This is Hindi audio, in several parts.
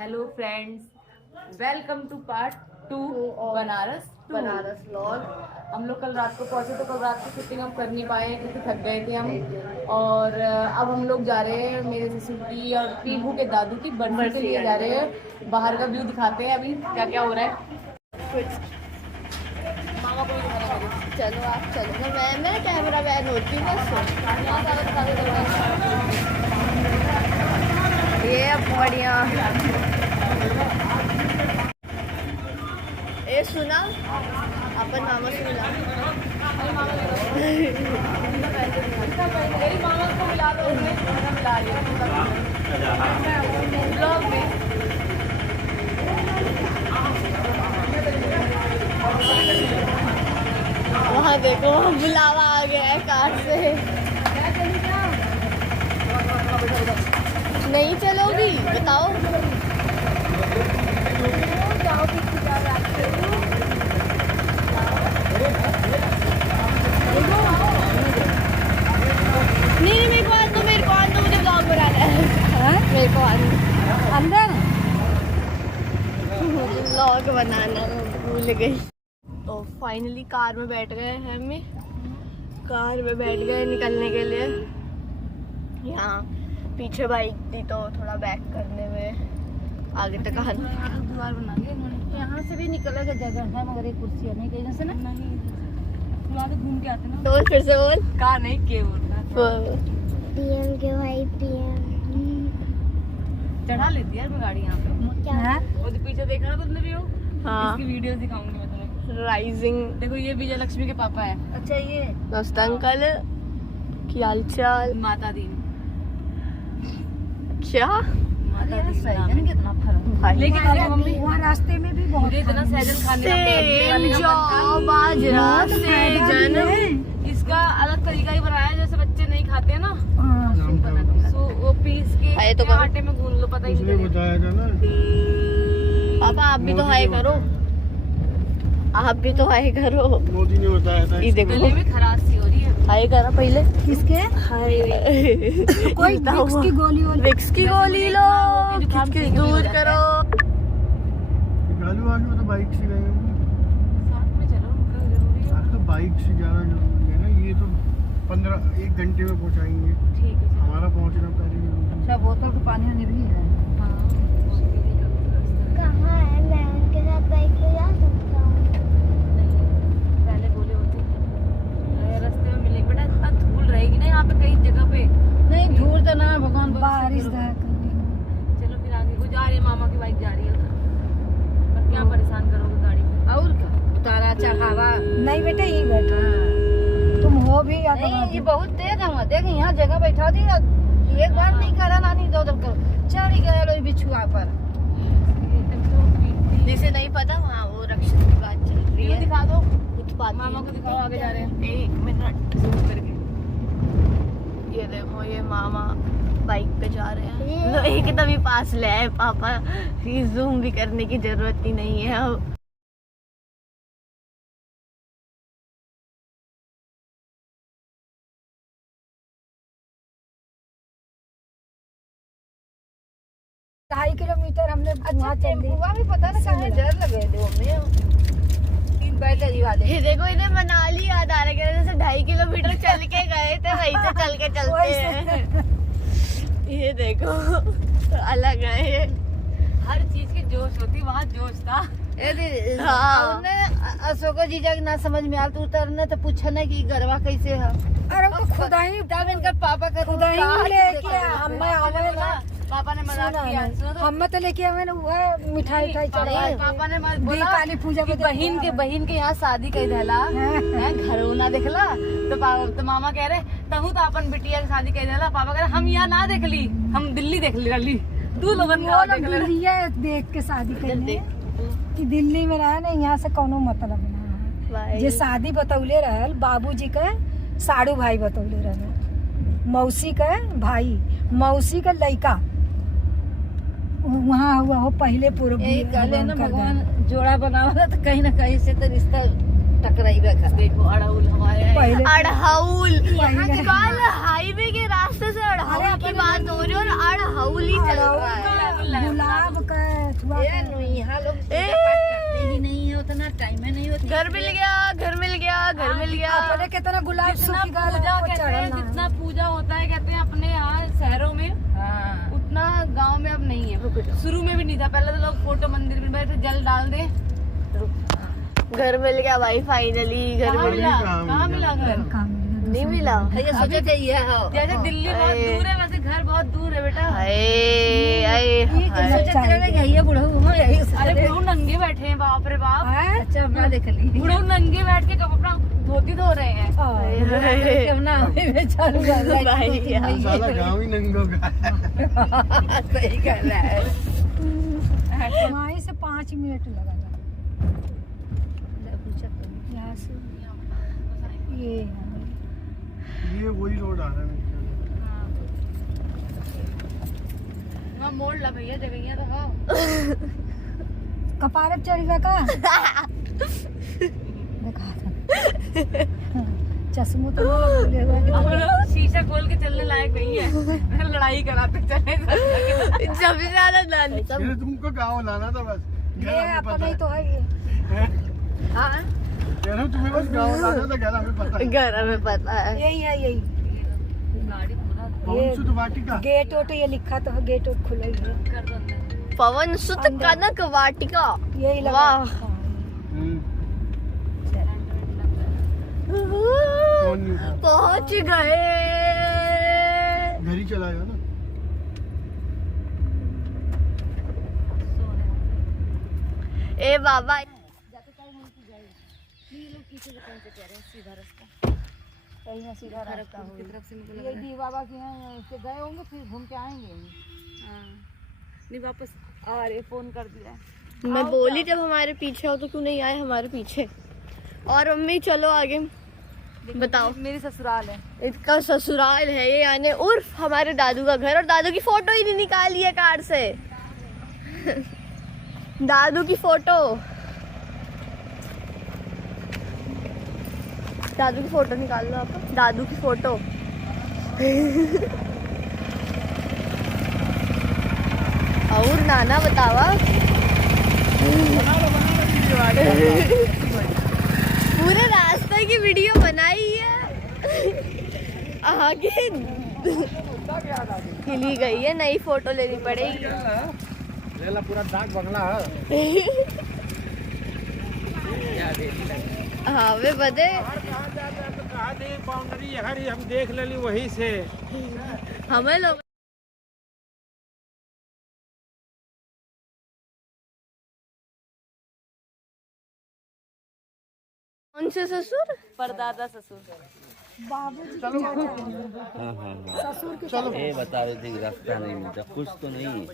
Hello friends, welcome to part 2 Banaras vlog. हम लोग कल रात को पहुंचे तो कल रात की शूटिंग हम कर नहीं पाए क्योंकि थक गए थे हम। और अब हम लोग जा रहे हैं मेरे ससुर की और पीहू के दादू की बर्थडे के लिए जा रहे हैं। बाहर का व्यू दिखाते हैं अभी क्या क्या हो रहा है। मामा को भी दिखाना है। चलो आप चलो, मैं कैमरा मैन होती हूँ बस। ये अब बढ़िया। ए सुना अपन मामा से मिला। मेरी मामा को मिला दो, मिला लिया ब्लॉग में। वहाँ देखो बुलावा आ गया है कार से। नहीं चलोगी बताओ। नहीं मेरे को आन दो, मेरे को आन दो, मुझे ब्लॉग बनाना है। मेरे को आन अंदर मुझे ब्लॉग बनाना है, भूल गई। तो फाइनली कार में बैठ गए हैं हम। कार में बैठ गए निकलने के लिए। यहाँ पीछे बाइक थी तो थोड़ा बैक करने में आगे तक द्वार बना के इन्होंने। यहाँ से भी निकलने का जगह है मगर एक कुर्सी नहीं कहीं से ना नहीं वहाँ तो घूम के आते ना। तो फिर से बोल। कहा नहीं के बोलना पीएम के भाई पीएम चढ़ा लेती है मैं गाड़ी यहाँ पे। क्या? वो जो पीछे देखा ना तुमने भी हो। हाँ इसकी वीडियो दिखाऊंगी मैं तुम्हें। राइजिंग। देखो ये विजय लक्ष्मी के पापा है। अच्छा ये दोस्त अंकल की हालचाल। माता दी क्या माता दी कितना भाई लेकिन मम्मी वहाँ रास्ते में भी बहुत इतना सहजन खाने का पेट वाले का मन था। बाजरा सेजन इसका अलग तरीका ही बनाया है, जैसे बच्चे नहीं खाते हैं ना। सो वो पीस के हाय तो या करो। आटे में गूंद लो, पता ही नहीं चलेगा। बताया था ना, पापा आप भी तो हाय करो, आप भी तो हाय करो। मोदी ने बताया था। ये देखो गले में खराश सी हो रही है। हाय करा पहले। किसके कोई बताओ। विक्स की गोली विक्स की गोली लो, किसकी दूर करो। आलू आलू तो बाइक से गए हैं। साथ में चलो, उनका जरूरी है। तो बाइक से जाना जरूरी है ना। ये तो 1 घंटे में पहुंचाएंगे। ठीक है चलो। हमारा पहुंचना पहले जरूरी है। अच्छा बोतल का पानी वानी भी है। हाँ, कहाँ है? मैं उनके साथ बाइक पे जा सकता हूँ। पहले बोले होते रास्ते में मिले बेटा। इतना धूल रहेगी ना यहाँ पे कई जगह पे। नहीं धूल तो ना भगवान बारिश है। चलो फिर आगे वो जा रही है, मामा की बाइक जा रही है उधर। पर क्या परेशान करोगे गाड़ी में। और क्या उतारा चढ़ावा। नहीं बेटा यही बैठा तुम हो भी या नहीं ये बहुत तेज है। देख यहाँ जगह बैठा दी, एक बार नहीं करा ना, नहीं दो दो चढ़ गया लो बिछुआ पर। जिसे नहीं पता वहाँ वो रक्षा की बात चल रही है। दिखा दो उत्पाद मामा को, दिखाओ आगे जा रहे हैं। 1 मिनट करके। ये देखो ये मामा बाइक पे जा रहे हैं। तो एकदम ही पास ले आए पापा, जूम भी करने की जरूरत ही नहीं है अब। ढाई किलोमीटर हमने वहाँ चल ली। भी पता ना कहाँ जर लगे थे हमें 3 बैटरी वाले। ये देखो इन्हें मनाली याद आ रहा है, जैसे 2.5 किलोमीटर चल के गए थे वहीं से चल के चलते हैं। ये देखो अलग है ये। हर चीज की जोश होती, वहाँ जोश था। हाँ। अशोक जीजा ना समझ में आल तो उतरने तो पूछने की गरबा कैसे है। अरे वो तो खुदा ही इनका पापा का खुदा ही लेके हम आवे ना। पापा ने मजाक किया। सुनो तो, हम तो लेके आवे ना वो मिठाई उठाई चढ़ाई। पापा ने दी काली पूजा कि में बहन के यहाँ शादी कई देला है, घर ना देखला तो मामा कह रहे तहु तो अपन बिटिया की शादी कई देला। पापा कह रहे हम यहाँ ना देख ली, हम दिल्ली देख ली। तू लोगन वो लोग दिल्ली देख के शादी करने कि दिल्ली में रहे ना, यहाँ से कोनो मतलब ना है। जे शादी बतौले रहल बाबूजी का साड़ू भाई बतौले रहल, मौसी का भाई, मौसी का लड़का वहाँ हुआ हो पहले पूर्व। भगवान जोड़ा बनावा तो कहीं ना कहीं से तो रिश्ता टकराई रखा। देखो अड़हुल हमारे पहले अड़हुल पहले- कल हाईवे के रास्ते से अड़हुल की बात हो रही है और अड़हुल ही चल रहा है। गुलाब का बथुआ यहाँ लोग पूजा पाठ करते ही नहीं है, उतना टाइम है नहीं होता। घर मिल गया, घर मिल गया, घर मिल गया। अपने कितना गुलाब जितना सूखी गल पूजा को कहते चढ़ल हैं, ना। जितना पूजा होता है कहते हैं अपने यहाँ शहरों में, हाँ उतना गांव में अब नहीं है। शुरू में भी नहीं था, पहले तो लोग फोटो मंदिर में बैठे जल डाल दे। घर मिल गया भाई, फाइनली घर कहाँ मिल मिला? गया। कहाँ मिला घर? काम मिल गया नहीं मिला। ये सोचे थे ये हो जैसे दिल्ली बहुत दूर है वैसे घर बहुत दूर है बेटा। हाय हाय हाय। सोचे थे यही बुढ़ऊ हम यही अरे बुढ़ऊ नंगे बैठे हैं, बाप रे बाप। अच्छा मैं देख ली बुढ़ऊ नंगे बैठ के कब अपना धोती धो रहे हैं। क्यों ना चालू कर रहा है भाई यार। साला गाँव ही नंगो का। सही कर रहा है। वहीं से 5 मिनट लगा था यहाँ से ये वही रोड आ रहा है मेरे ख्याल में। वहाँ मोड़ ला भैया, जगह तो हाँ। कपारत चढ़ गया का देखा था चश्मो तो ना लगे हुआ है। शीशा खोल के चलने लायक नहीं है। लड़ाई कराते चले सबसे ज्यादा नानी। ये तुमको गाँव लाना था बस। घर ये हमें अपना पता ही है। तो है ये। हाँ कह रहा हूँ तुम्हें बस गाँव लाना था, घर हमें पता है। घर में पता है। यही है यही कौन सी तो वाटिका? गेट ओट ये लिखा तो है, गेट ओट खुला ही है। कर दो अंदर। पवन सुत कनक वाटिका। यही लगा वाह। हाँ। कौन नहीं था? पहुंच गए। घर ही चलाएगा ना। ए बाबा कहीं ना सीधा रास्ता हो। की तरफ से मुझे ये दी बाबा के यहाँ से गए होंगे, फिर घूम के आएंगे। हाँ। नहीं वापस आ रहे, फोन कर दिया है। मैं बोली जब हमारे पीछे हो तो क्यों नहीं आए हमारे पीछे। और अम्मी चलो आगे बताओ। मेरी ससुराल है। इसका ससुराल है ये, यानी उर्फ हमारे दादू का घर। और दादू की फोटो ही नहीं निकाली है कार से। दादू की फोटो, दादू की फोटो निकाल लो आप। दादू की फोटो। और नाना बतावा। पूरे रास्ते की वीडियो बनाई है। आगे हिली गई है, नई फोटो लेनी पड़ेगी। लेला पूरा डाक बंगला है। हाँ वे बदे बाउंड्री हरी हम देख लेली वही से। हमें लोग कौन से ससुर? परदादा ससुर। बाबूजी ससुर के ये बता रहे थे कि रास्ता नहीं मिलता, कुछ तो नहीं।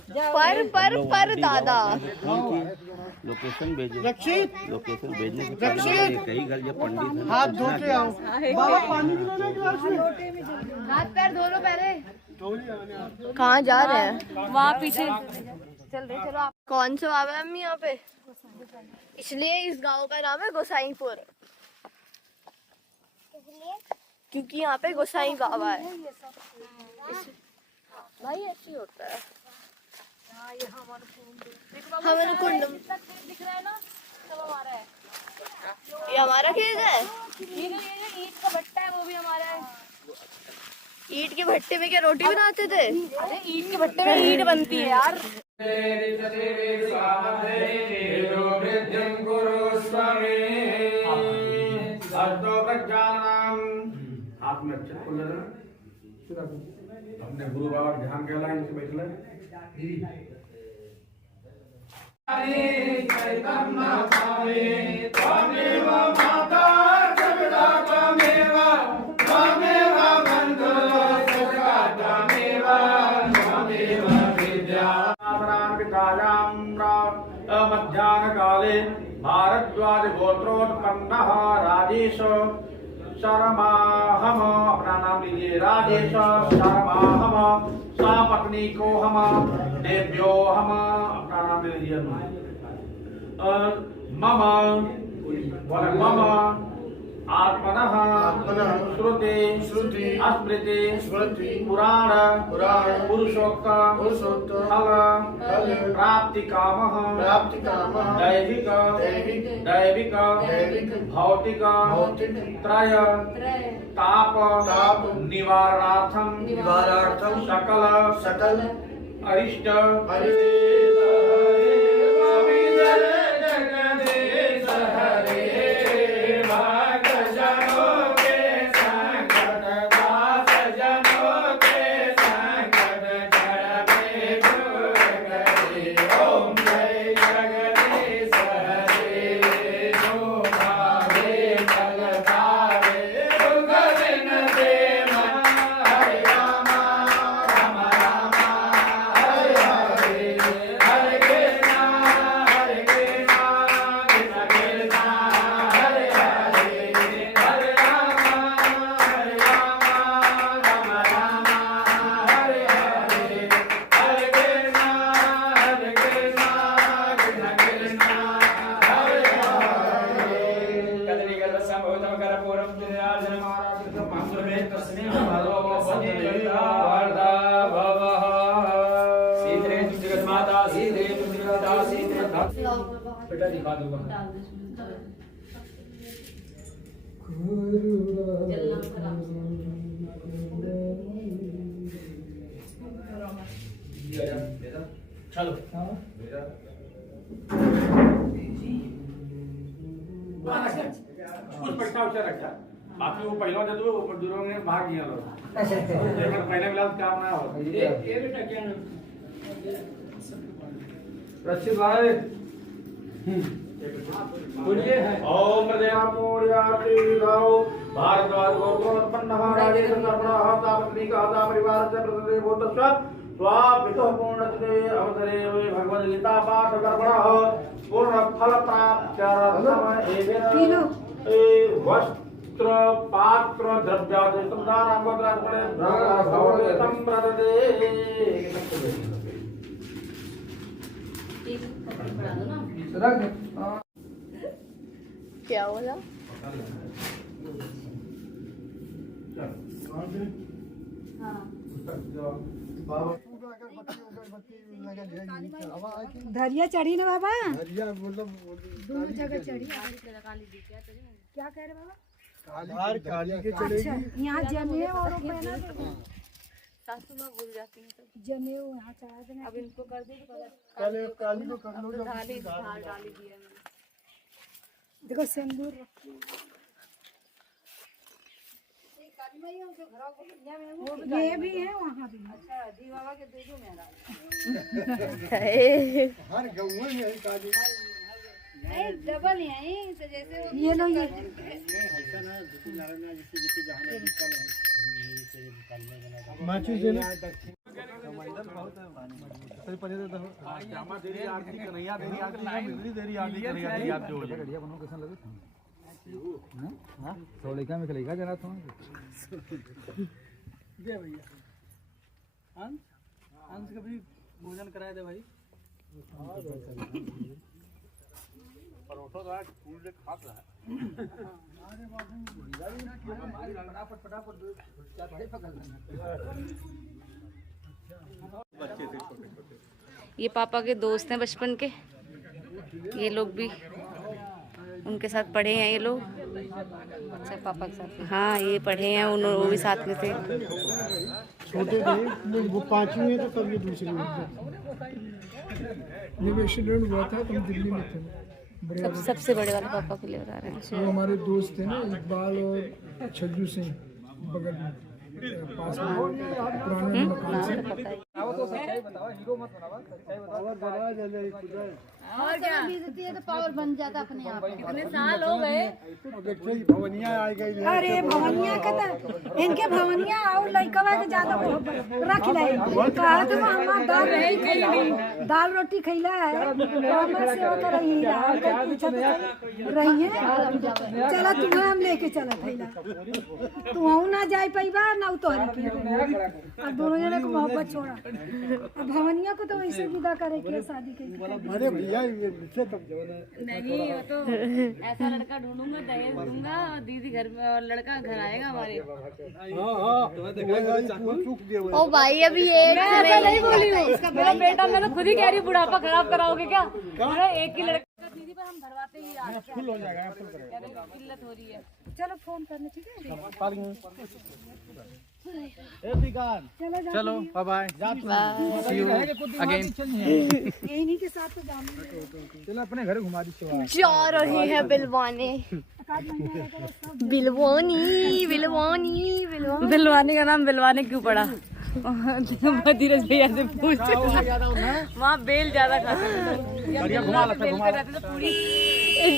पर दादा लोकेशन भेजो, रक्षित लोकेशन भेजने से पहले कई घर जब पंडित ने हाथ धो के आओ। बाबा पानी भी लेना गिलास में। हाथ पैर धो लो पहले। कहाँ जा रहे हैं? वहाँ पीछे चल रहे, चलो आप। कौन से बाबा है अम्मी यहाँ पे? इसलिए इस गांव का नाम है गोसाईपुर, क्योंकि यहाँ पे गोसाई बाबा है। भाई ऐसे ही होता है। हमारे कुंड दिख रहा है ना, सब हमारा है। ये हमारा खेत है। ये जो ईट का भट्टा है वो भी हमारा है। ईट के भट्टे में क्या रोटी बनाते थे? अरे ईट के भट्टे में ईट बनती है यार। हाथ में अच्छे खोल लेना, अपने गुरु बाबा के ध्यान के लाइन से बैठ ले। मध्याह्न काले भारद्वाज गोत्रोत्पन्नः राजेश शर्माहम, अपना नाम लीजिए। राजेश शर्माहम सा पत्नी को हम देव्यो हम, अपना नाम लीजिए। मम बोले मम आत्मनः श्रुति स्मृति पुराण पुरुषोक्त फल प्राप्ति कामः दैविक भौतिक त्रय ताप निवारणार्थम सकल अरिष्ट बेटा दिखा दूंगा चलो कुछ पैसा उछा रखा बाकी वो पहला दे दो दूरों में भाग गया लोग पहले मिला काम ना हो ये बेटा क्या नाम रक्षित भाई बोलिए ओम प्रजामोर्याति गाओ भारद्वाज गोत्रोत्पन्नः राजेश कर्मणः तापत्रिका आदा परिवार से प्रदेश भूतस्व स्वापितः पूर्णते अवतरे वे भगवद गीता पाठ कर्मणः पूर्ण फल प्राप्त्यर्थम एवेन वस्त्र पात्र द्रव्यादि संधानां गोत्रात्मने भवते संप्रदते क्या बोला? धरिया चढ़ी ना बाबा, मतलब दोनों जगह चढ़ी। क्या कह रहे बाबा? काली के चढ़ेगी। अच्छा, यहाँ जनेऊ और पहना दो। सासू माँ भूल जाती है जनेऊ यहाँ चढ़ा देना। अब इनको कर दे तो काली को कर लो। डाली दिया मैंने। देखो सिंदूर ये भी है, वहाँ भी। अच्छा, दी बाबा के दे दो मेरा। हर गाँव में है काली। नहीं डबल है तो जैसे ये लो ये। माचिस देना। में खेलेगा जरा तुम दे भैया अंश का भी भोजन कराए दे भाई। परोठा तो आज फूल से खास रहा है। ये पापा के दोस्त हैं बचपन के, ये लोग भी उनके साथ पढ़े हैं ये लोग। अच्छा पापा के साथ? हाँ ये पढ़े हैं, उन्होंने वो भी साथ में थे। छोटे थे वो 5वीं में तो तब ये दूसरी में थे। ये एक्सीडेंट हुआ था तब दिल्ली में थे। सबसे बड़े वाले पापा के लिए बता रहे हैं। वो हमारे दोस्त थे ना, इकबाल और छज्जू सिंह, बगल में पास में पुराने मकान से। और क्या देती है तो पावर बन जाता अपने आप। कितने साल हो गए? भवनिया आ गई। अरे भवनिया का तो इनके भवनिया और लड़कवा के ज्यादा रख लाई। कहा तो हम दाल रोटी खैला है, हमारे सेवा कर रही है। रही है, चला तुम्हें हम लेके चला खैला। तू ना जाए पैबा ना तो और दोनों जने को मोहब्बत छोड़ा। अब भवनिया को तो वैसे विदा करे के शादी के। अरे भैया ये नहीं वो तो ऐसा लड़का ढूंढूंगा, दहेज दूंगा और दीदी घर में और लड़का घर आएगा हमारे। ओ भाई अभी ये नहीं बोली हूँ, मेरा बेटा, मैं तो खुद ही कह रही हूँ बुढ़ापा खराब कराओगे क्या? अरे एक ही लड़का दीदी पर हम भरवाते ही आ फुल हो जाएगा, किल्लत हो रही है। चलो फोन करने, ठीक है? चलो बाय बाय इन्हीं के साथ तो जाना। चलो अपने घर घुमा दी जा रही है बिलवाने। बिलवानी बिलवानी बिलवानी। बिलवाने का नाम बिलवाने क्यों पड़ा? धीरज भैया से पूछ, वहाँ बेल ज्यादा खाते हैं।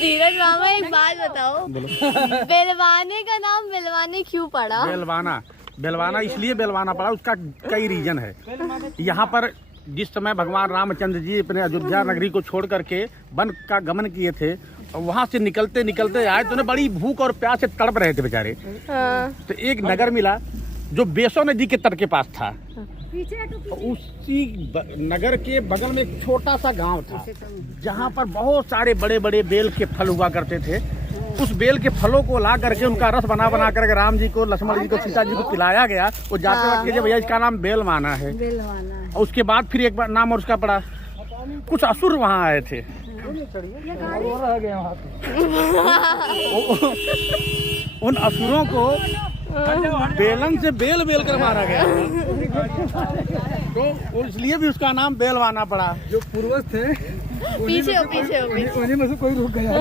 धीरज मामा एक बात बताओ, बिलवाने का नाम बिलवाने क्यों पड़ा? बेलवाना इसलिए बेलवाना पड़ा, उसका कई रीजन है। यहाँ पर जिस समय भगवान रामचंद्र जी अपने अयोध्या नगरी को छोड़ करके वन का गमन किए थे, और वहाँ से निकलते निकलते आए तो उन्हें बड़ी भूख और प्यास से तड़प रहे थे बेचारे। तो एक नगर मिला जो बेसो नदी के तट के पास था। उसी नगर के बगल में एक छोटा सा गांव था जहाँ पर बहुत सारे बड़े बड़े बेल के फल हुआ करते थे। उस बेल के फलों को ला करके उनका रस बना बना करके राम जी को, लक्ष्मण जी को, सीता जी को पिलाया गया। वो जाते वक्त के भैया इसका नाम बेलवाना है। और उसके बाद फिर एक बार नाम और उसका पड़ा। कुछ असुर वहाँ आए थे, उन असुरों को बेलन से बेल बेल कर मारा गया, तो इसलिए भी उसका नाम बेलवाना पड़ा। जो पूर्वज थे पीछे हो पीछे हो पीछे। उन्हीं में से कोई रुक गया।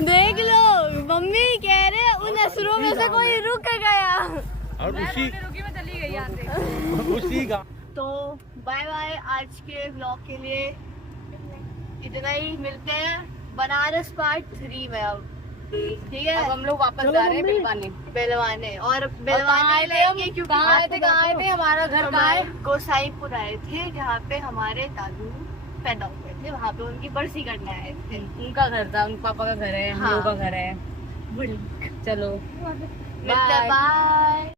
देख लो, मम्मी कह रहे उन असुरों में से कोई रुक गया। और उसी का तो बाय बाय, आज के ब्लॉग के लिए इतना ही। मिलते हैं बनारस पार्ट 3 में अब, ठीक है? अब हम लोग वापस जा रहे हैं बेलवाने। और बेलवाने लेंगे क्योंकि कहाँ आए थे? हमारा घर कहाँ है? गोसाईपुर आए थे, जहाँ पे हमारे दादू पैदा हुए थे। वहाँ पे उनकी बरसी करने आए थे। उनका घर था, उनके पापा का घर है, हम लोग का घर है। चलो बाय।